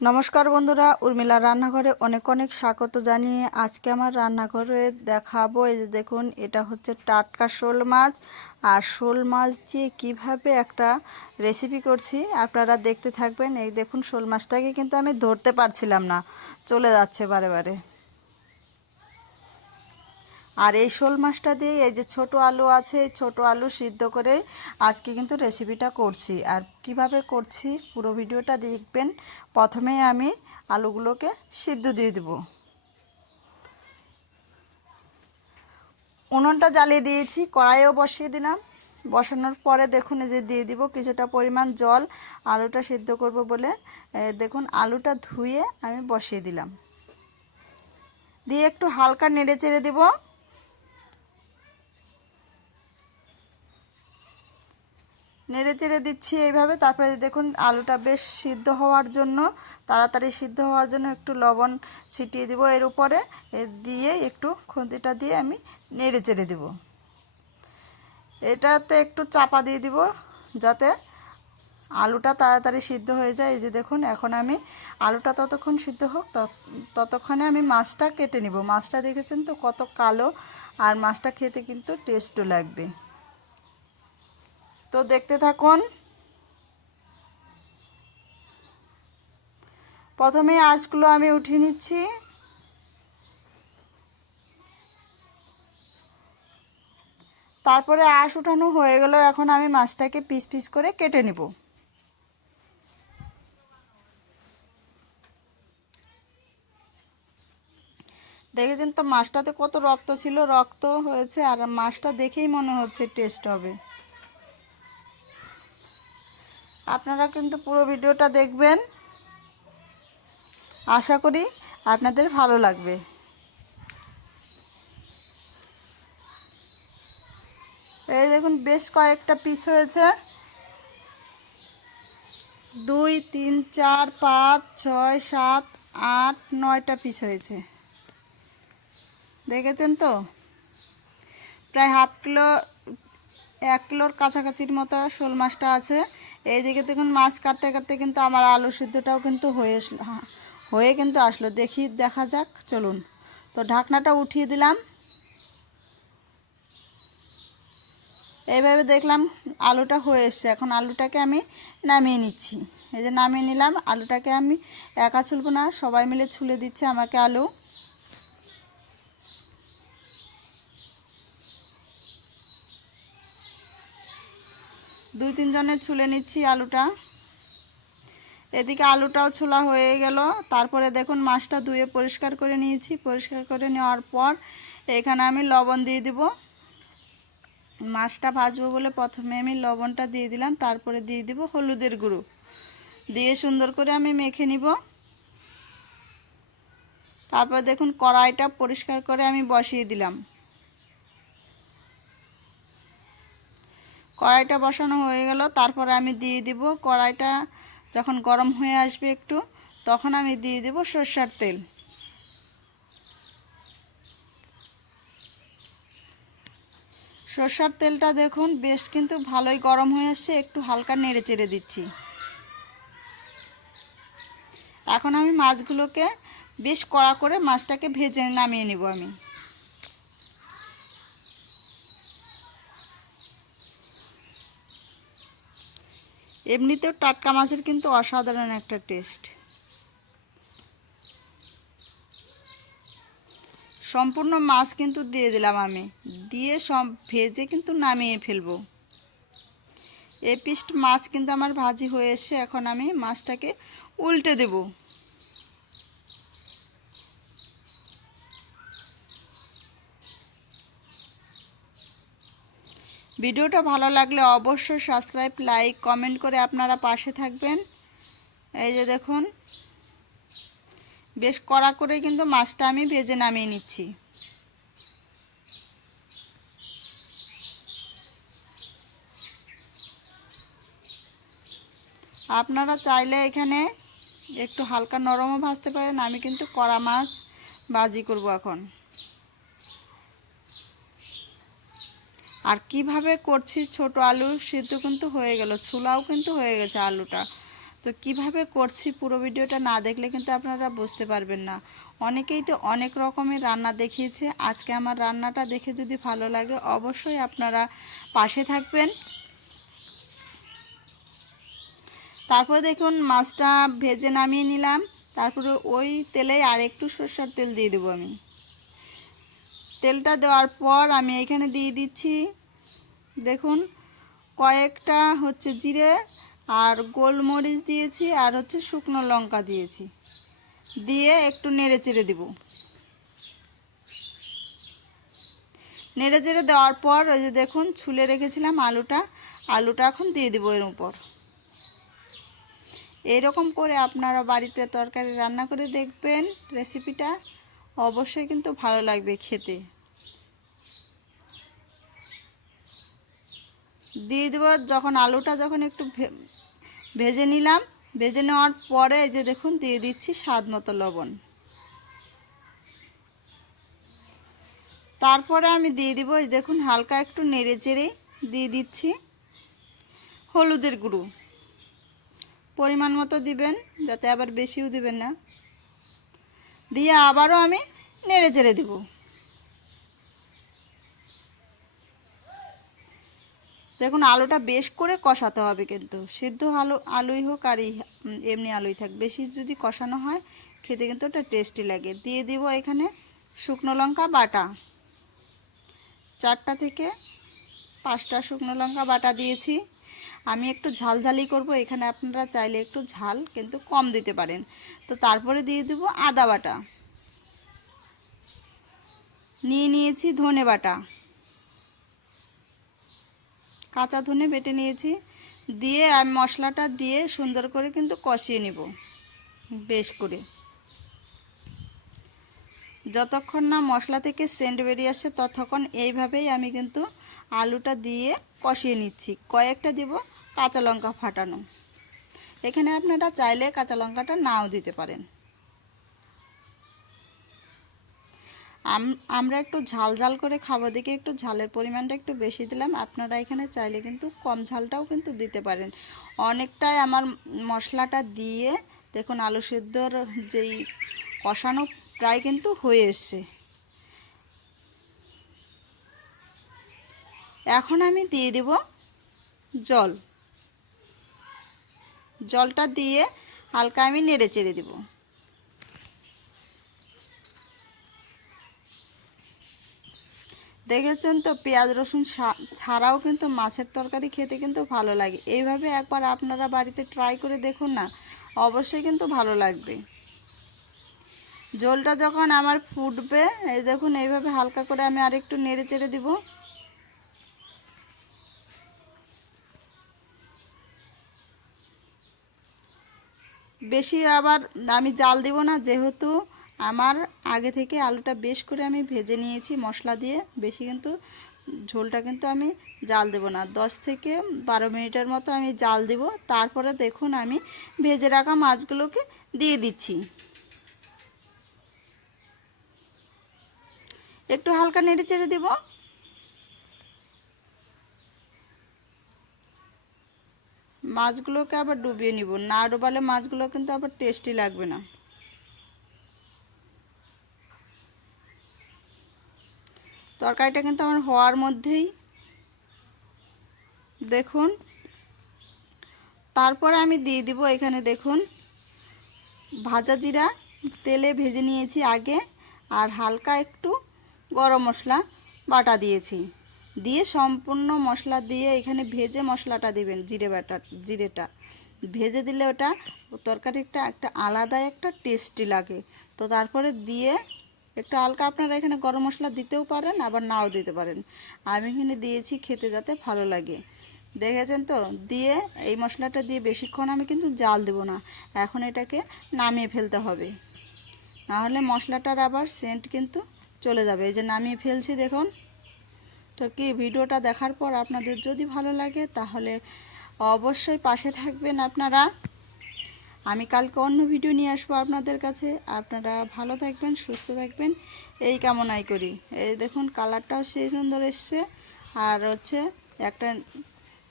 নমস্কার বন্ধুরা, উর্মিলা রান্নাঘরে অনেক অনেক স্বাগত জানিয়ে আজকে আমার রান্নাঘরে দেখাবো। এই যে দেখুন, এটা হচ্ছে টাটকা শোল মাছ। আর শোল মাছ দিয়ে কীভাবে একটা রেসিপি করছি আপনারা দেখতে থাকবেন। এই দেখুন, শোল মাছটাকে কিন্তু আমি ধরতে পারছিলাম না। চলে যাচ্ছে বারে বারে। আর এই শোল মাছটা দিয়ে এই যে ছোট আলু আছে, এই ছোটো আলু সিদ্ধ করে আজকে কিন্তু রেসিপিটা করছি। আর কীভাবে করছি পুরো ভিডিওটা দেখবেন। প্রথমে আমি আলুগুলোকে সিদ্ধ দিয়ে দেব। উনুনটা জ্বালিয়ে দিয়েছি, কড়াইও বসিয়ে দিলাম। বসানোর পরে দেখুন যে দিয়ে দিব কিছুটা পরিমাণ জল। আলুটা সিদ্ধ করব বলে দেখুন আলুটা ধুয়ে আমি বসিয়ে দিলাম। দিয়ে একটু হালকা নেড়ে চেড়ে দেবো। নেড়ে চেড়ে দিচ্ছি এইভাবে। তারপরে দেখুন, আলুটা বেশ সিদ্ধ হওয়ার জন্য, তাড়াতাড়ি সিদ্ধ হওয়ার জন্য একটু লবণ ছিটিয়ে দিব এর উপরে। এর দিয়ে একটু খুন্তিটা দিয়ে আমি নেড়ে চেড়ে দেব। এটাতে একটু চাপা দিয়ে দিব যাতে আলুটা তাড়াতাড়ি সিদ্ধ হয়ে যায়। এই যে দেখুন, এখন আমি আলুটা ততক্ষণ সিদ্ধ হোক ততক্ষণে আমি মাছটা কেটে নিব। মাছটা দেখেছেন তো কত কালো, আর মাছটা খেতে কিন্তু টেস্টও লাগবে। তো দেখতে থাকুন। প্রথমে আঁশগুলো আমি উঠিয়ে নিচ্ছি। তারপরে আঁশ উঠানো হয়ে গেল এখন আমি মাছটাকে পিস পিস করে কেটে নিব। দেখেছেন তো মাছটাতে কত রক্ত ছিল? রক্ত হয়েছে আর মাছটা দেখেই মনে হচ্ছে টেস্ট হবে। আপনারা কিন্তু পুরো ভিডিওটা দেখবেন। আশা করি আপনাদের ভালো লাগবে। এই দেখুন, বেশ কয়েকটা পিস হয়েছে। দুই, তিন, চার, পাঁচ, ছয়, সাত, আট, নয়টা পিস হয়েছে। দেখেছেন তো? প্রায় হাফ কিলো এক কিলোর কাছাকাছির মতো শোল মাছটা আছে। এইদিকে দেখুন মাছ কাটতে কাটতে কিন্তু আমার আলু সিদ্ধটাও কিন্তু হয়ে হয়ে কিন্তু আসলো। দেখি, দেখা যাক, চলুন। তো ঢাকনাটা উঠিয়ে দিলাম। এইভাবে দেখলাম আলুটা হয়ে এসছে। এখন আলুটাকে আমি নামিয়ে নিচ্ছি। এই যে নামিয়ে নিলাম, আলুটাকে আমি একা ছুলবো না, সবাই মিলে ছুলে দিচ্ছে আমাকে আলু। দুই তিনজনের ছুলে নিচ্ছি আলুটা। এদিকে আলুটাও ছোলা হয়ে গেল। তারপরে দেখুন মাছটা ধুয়ে পরিষ্কার করে নিয়েছি। পরিষ্কার করে নেওয়ার পর এখানে আমি লবণ দিয়ে দিব। মাছটা ভাজবো বলে প্রথমে আমি লবণটা দিয়ে দিলাম, তারপরে দিয়ে দিব হলুদের গুঁড়ো। দিয়ে সুন্দর করে আমি মেখে নিব। তারপর দেখুন কড়াইটা পরিষ্কার করে আমি বসিয়ে দিলাম। কড়াইটা বসানো হয়ে গেল, তারপরে আমি দিয়ে দিব কড়াইটা যখন গরম হয়ে আসবে একটু, তখন আমি দিয়ে দিব সর্ষার তেল। সর্ষার তেলটা দেখুন, বেশ কিন্তু ভালোই গরম হয়ে আসছে, একটু হালকা নেড়ে চেড়ে দিচ্ছি। এখন আমি মাছগুলোকে বেশ কড়া করে মাছটাকে ভেজে নামিয়ে নিব আমি। এমনিতেও টাটকা মাছের কিন্তু অসাধারণ একটা টেস্ট। সম্পূর্ণ মাছ কিন্তু দিয়ে দিলাম আমি। দিয়ে সব ভেজে কিন্তু নামিয়ে ফেলব। এ পিস্ট মাছ কিন্তু আমার ভাজি হয়ে এসছে, এখন আমি মাছটাকে উল্টে দেবো। ভিডিওটা ভালো লাগলে অবশ্যই সাবস্ক্রাইব লাইক কমেন্ট করে আপনারা পাশে থাকবেন। এই যে দেখুন, বেশ কড়া করে কিন্তু মাছটা আমি ভেজে নামিয়ে নিচ্ছি। আপনারা চাইলে এখানে একটু হালকা নরমও ভাজতে পারেন, আমি কিন্তু কড়া মাছ বাজি করব এখন। আর কীভাবে করছি ছোট আলু? সিদ্ধ কিন্তু হয়ে গেল। ছোলাও কিন্তু হয়ে গেছে আলুটা। তো কীভাবে করছি পুরো ভিডিওটা না দেখলে কিন্তু আপনারা বুঝতে পারবেন না। অনেকেই তো অনেক রকমের রান্না দেখিয়েছে। আজকে আমার রান্নাটা দেখে যদি ভালো লাগে অবশ্যই আপনারা পাশে থাকবেন। তারপরে দেখুন মাছটা ভেজে নামিয়ে নিলাম। তারপরে ওই তেলে আর একটু সর্ষের তেল দিয়ে দেবো আমি। তেলটা দেওয়ার পর আমি এখানে দিয়ে দিচ্ছি দেখুন, কয়েকটা হচ্ছে জিরে আর গোলমরিচ দিয়েছি আর হচ্ছে শুকনো লঙ্কা দিয়েছি। দিয়ে একটু নেড়ে চেড়ে দেবো। নেড়ে চেড়ে দেওয়ার পর ওই যে দেখুন, ছুলে রেখেছিলাম আলুটা। আলুটা এখন দিয়ে দেবো এর উপর। এরকম করে আপনারা বাড়িতে তরকারি রান্না করে দেখবেন রেসিপিটা। অবশ্যই কিন্তু ভালো লাগবে খেতে। দিয়ে দেব, যখন আলুটা যখন একটু ভেজে নিলাম, ভেজে নেওয়ার পরে যে দেখুন, দিয়ে দিচ্ছি স্বাদ মতো লবণ। তারপরে আমি দিয়ে দিব, এই দেখুন, হালকা একটু নেড়ে চেড়ে দিয়ে দিচ্ছি হলুদের গুঁড়ো। পরিমাণ মতো দিবেন, যাতে আবার বেশিও দিবেন না। দিয়ে আবারও আমি নেড়ে চেড়ে দেব। দেখুন, আলুটা বেশ করে কষাতে হবে কিন্তু। সিদ্ধ আলু, আলুই হোক আর এমনি আলুই থাক। বেশি যদি কষানো হয়, খেতে কিন্তু ওটা টেস্টি লাগে। দিয়ে দিব এখানে শুকনো লঙ্কা বাটা। চারটা থেকে পাঁচটা শুকনো লঙ্কা বাটা দিয়েছি। আমি একটু ঝালঝালি করব, এখানে আপনারা চাইলে একটু ঝাল কিন্তু কম দিতে পারেন। তো তারপরে দিয়ে দেব আদা বাটা। নিয়ে নিয়েছি ধনে বাটা। কাঁচা ধনে বেটে নিয়েছি। দিয়ে আমি মশলাটা দিয়ে সুন্দর করে কিন্তু কষিয়ে নিব, বেশ করে। যতক্ষণ না মশলা থেকে সেন্ট বেরিয়ে আসছে ততক্ষণ এইভাবেই আমি কিন্তু আলুটা দিয়ে কষিয়ে নিচ্ছি। কয়েকটা দিব কাঁচা লঙ্কা ফাটানো। এখানে আপনারা চাইলে কাঁচা লঙ্কাটা নাও দিতে পারেন। আমরা একটু ঝাল ঝাল করে খাব। দিকে একটু ঝালের পরিমাণটা একটু বেশি দিলাম। আপনারা এখানে চাইলে কিন্তু কম ঝালটাও কিন্তু দিতে পারেন। অনেকটাই আমার মশলাটা দিয়ে দেখুন আলু সিদ্ধর যেই কষানো প্রায় কিন্তু হয়ে এসছে। এখন আমি দিয়ে দেব জল। জলটা দিয়ে হালকা আমি নেড়ে চেড়ে দেব। দেখেছেন তো পেঁয়াজ, রসুন ছাড়াও কিন্তু মাছের তরকারি খেতে কিন্তু ভালো লাগে। এইভাবে একবার আপনারা বাড়িতে ট্রাই করে দেখুন না, অবশ্যই কিন্তু ভালো লাগবে। জলটা যখন আমার ফুটবে, এই দেখুন এইভাবে হালকা করে আমি আরেকটু নেড়ে চেড়ে দিব। বেশি আবার আমি জাল দিব না, যেহেতু আমার আগে থেকে আলুটা বেশ করে আমি ভেজে নিয়েছি মশলা দিয়ে। বেশি কিন্তু ঝোলটা কিন্তু আমি জাল দেব না। দশ থেকে বারো মিনিটের মতো আমি জাল দেব। তারপরে দেখুন আমি ভেজে রাখা মাছগুলোকে দিয়ে দিচ্ছি। একটু হালকা নেড়ে চেড়ে দেবো। মাছগুলোকে আবার ডুবিয়ে নিব। না ডুবালে মাছগুলো কিন্তু আবার টেস্টি লাগবে না। তরকারিটা কিন্তু আমার হওয়ার মধ্যেই। দেখুন। তারপরে আমি দিয়ে দিব এখানে দেখুন। ভাজা জিরা, তেলে ভেজে নিয়েছি আগে, আর হালকা একটু গরম মশলা বাটা দিয়েছি। দিয়ে সম্পূর্ণ মশলা দিয়ে এখানে ভেজে মশলাটা দিবেন জিরে বাটা, জিরেটা। ভেজে দিলে ওটা তরকারিটা একটা আলাদা একটা টেস্টি লাগে। তো তারপরে দিয়ে একটু হালকা আপনারা এখানে গরম মশলা দিতেও পারেন, আবার নাও দিতে পারেন। আমি এখানে দিয়েছি খেতে যাতে ভালো লাগে। দেখেছেন তো? দিয়ে এই মশলাটা দিয়ে বেশিক্ষণ আমি কিন্তু জাল দেব না। এখন এটাকে নামিয়ে ফেলতে হবে। নাহলে মশলাটার আবার সেন্ট কিন্তু চলে যাবে। এই যে নামিয়ে ফেলছি দেখুন। তো কি, ভিডিওটা দেখার পর আপনাদের যদি ভালো লাগে তাহলে অবশ্যই পাশে থাকবেন আপনারা। আমি কালকে অন্য ভিডিও নিয়ে আসব আপনাদের কাছে। আপনারা ভালো থাকবেন, সুস্থ থাকবেন। এই কামনাই করি। এই দেখুন, কালারটাও সেই সুন্দর এসছে। আর হচ্ছে একটা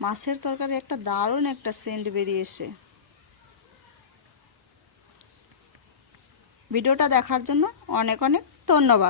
মাছের তরকারি, একটা দারুণ একটা সেন্ট বেরিয়েছে ভিডিওটা দেখার জন্য অনেক অনেক ধন্যবাদ।